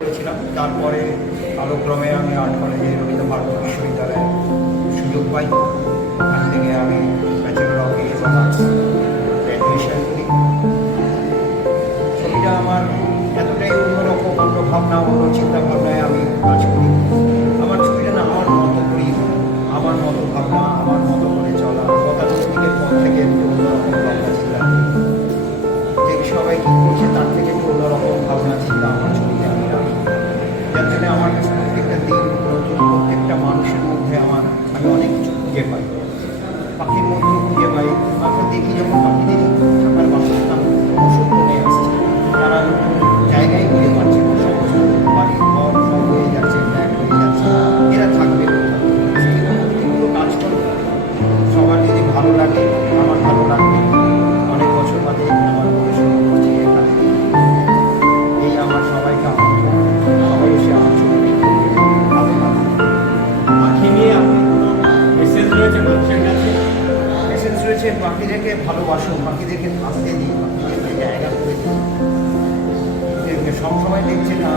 করেছিলাম। তারপরে কালক্রমে আমি আর্ট কলেজে রবীন্দ্র ভারতী বিশ্ববিদ্যালয়ে সুযোগ পাই। ওখান থেকে আমি ব্যাচেলার অফ এম গ্র্যাজুয়েশন করি। ছবিটা আমার এতটাই অন্যরকম অন্য ভাবনা অন্য চিন্তা EMI. Pakimoto EMI, ang hindi niya mo রয়েছে পাখিদেরকে ভালোবাসো পাখিদেরকে থাকতে দিই পাখিদেরকে জায়গা করে দিই সবসময় দেখছে না